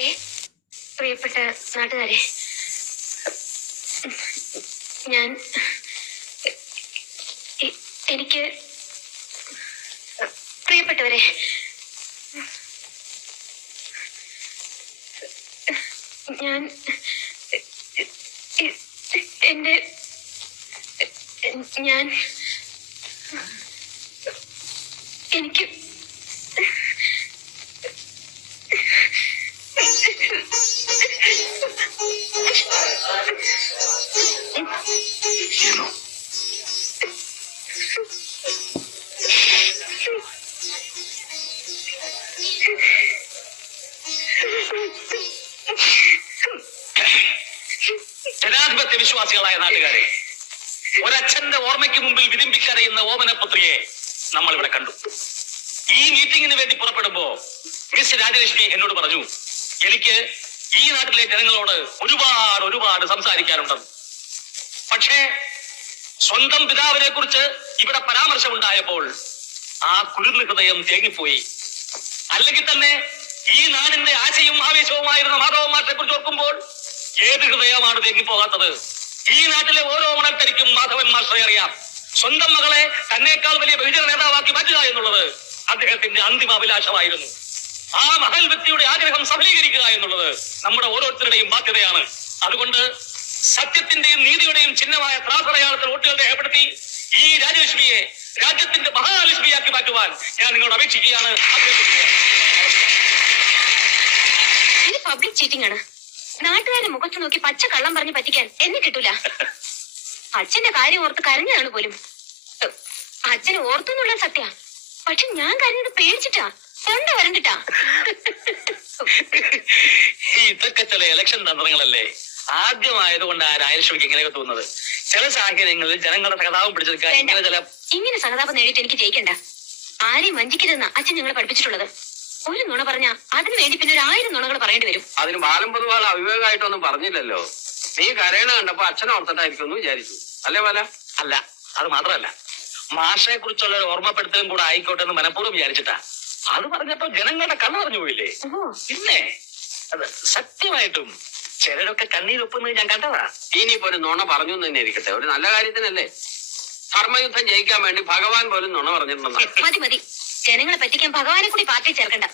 പ്രിയപ്പെട്ട നാട്ടുകാരെ, എനിക്ക് പ്രിയപ്പെട്ടവരെ, എനിക്ക് ജനാധിപത്യ വിശ്വാസികളായ നാട്ടുകാരെ, ഒരച്ഛന്റെ ഓർമ്മയ്ക്ക് മുമ്പിൽ വിതിമ്പിക്കരയുന്ന ഓമനപുത്രിയെ നമ്മൾ ഇവിടെ കണ്ടു. ഈ മീറ്റിംഗിന് വേണ്ടി പുറപ്പെടുമ്പോ മിസ് രാജലക്ഷ്മി എന്നോട് പറഞ്ഞു, എനിക്ക് ഈ നാട്ടിലെ ജനങ്ങളോട് ഒരുപാട് സംസാരിക്കാനുണ്ടെന്ന്. പക്ഷേ സ്വന്തം പിതാവിനെ കുറിച്ച് ഇവിടെ പരാമർശമുണ്ടായപ്പോൾ ആ കുരുന്ന് ഹൃദയം തേങ്ങിപ്പോയി. അല്ലെങ്കിൽ തന്നെ ഈ നാടിന്റെ ആശയും ആവേശവുമായിരുന്ന മാധവ മാഷെ കുറിച്ച് ഓർക്കുമ്പോൾ ഏത് ഹൃദയമാണ് തേങ്ങിപ്പോകാത്തത്? ഈ നാട്ടിലെ ഓരോ മണൽത്തരിക്കും മാധവൻ മാസ്റ്ററെ അറിയാം. സ്വന്തം മകളെ തന്നേക്കാൾ വലിയ ബഹുജന നേതാവാക്കി മാറ്റുക എന്നുള്ളത് അദ്ദേഹത്തിന്റെ അന്തിമ അഭിലാഷമായിരുന്നു. ആ മഹൽ വ്യക്തിയുടെ ആഗ്രഹം സഫലീകരിക്കുക എന്നുള്ളത് നമ്മുടെ ഓരോരുത്തരുടെയും ബാധ്യതയാണ്. അതുകൊണ്ട് സത്യത്തിന്റെയും നീതിയുടെയും ചിഹ്നമായ ത്രാസടയാളത്തിൽ വോട്ടുകൾ രേഖപ്പെടുത്തി ഈ രാജലക്ഷ്മിയെ രാജ്യത്തിന്റെ മഹാലക്ഷ്മിയാക്കി മാറ്റുവാൻ ഞാൻ നിങ്ങളോട് അപേക്ഷിക്കുകയാണ്. ഇത് പബ്ലിക് ചീറ്റിംഗ് ആണ്. നാട്ടുകാരുടെ മുഖത്ത് നോക്കി പച്ച കള്ളം പറഞ്ഞ് പറ്റിക്കാൻ എന്നെ കിട്ടൂല. അച്ഛന്റെ കാര്യം ഓർത്ത് കരഞ്ഞതാണ് പോലും. അച്ഛനെ ഓർത്തു എന്നുള്ള സത്യ. പക്ഷെ ഞാൻ കരഞ്ഞത് പേടിച്ചിട്ടാ, തൊണ്ട വരണ്ടിട്ടാ. ഇതൊക്കെ ചില ഇലക്ഷൻ തന്ത്രങ്ങളല്ലേ. ആദ്യമായതുകൊണ്ട് ആ രാജലക്ഷ്മിക്ക് ഇങ്ങനെയൊക്കെ തോന്നുന്നത്. ചില സാഹചര്യങ്ങളിൽ ജനങ്ങളുടെ സഹതാപം പിടിച്ചെടുക്കാൻ ഇങ്ങനെ സഹതാപം നേടിയിട്ട് എനിക്ക് ജയിക്കണ്ട. ആരെയും വഞ്ചിക്കരുതെന്ന അച്ഛൻ ഞങ്ങളെ പഠിപ്പിച്ചിട്ടുള്ളത്. ഒരു നുണ പറഞ്ഞ അതിനു വേണ്ടി പിന്നെ 1000 നുണകൾ പറയേണ്ടി വരും. അതിന് ബാലം പൊതുവാൾ അവിവേകമായിട്ടൊന്നും പറഞ്ഞില്ലല്ലോ. നീ കരയണ കണ്ടപ്പോ അച്ഛനെ ഓർത്തിട്ടായിരിക്കും എന്ന് വിചാരിച്ചു അല്ലേ? ബാല അല്ല, അത് മാത്രമല്ല, മാഷയെ കുറിച്ചുള്ള ഓർമ്മപ്പെടുത്തലും കൂടെ ആയിക്കോട്ടെ എന്ന് മനഃപൂർവ്വം വിചാരിച്ചിട്ടാ. അത് പറഞ്ഞപ്പോ ജനങ്ങളുടെ കണ്ണ് പറഞ്ഞു പോയില്ലേ? പിന്നെ അത് സത്യമായിട്ടും ചിലരൊക്കെ കണ്ണീരൊപ്പുന്നത് ഞാൻ കണ്ടതാ. ഇനിയിപ്പോ ഒരു നുണ പറഞ്ഞു തന്നെ ഇരിക്കട്ടെ, ഒരു നല്ല കാര്യത്തിനല്ലേ. ധർമ്മയുദ്ധം ജയിക്കാൻ വേണ്ടി ഭഗവാൻ പോലും നുണ പറഞ്ഞിട്ടുണ്ടെന്നാ. മതി, ജനങ്ങളെ പറ്റിക്കാൻ ഭഗവാനെ കൂടി പാർട്ടി ചേർക്കണ്ട.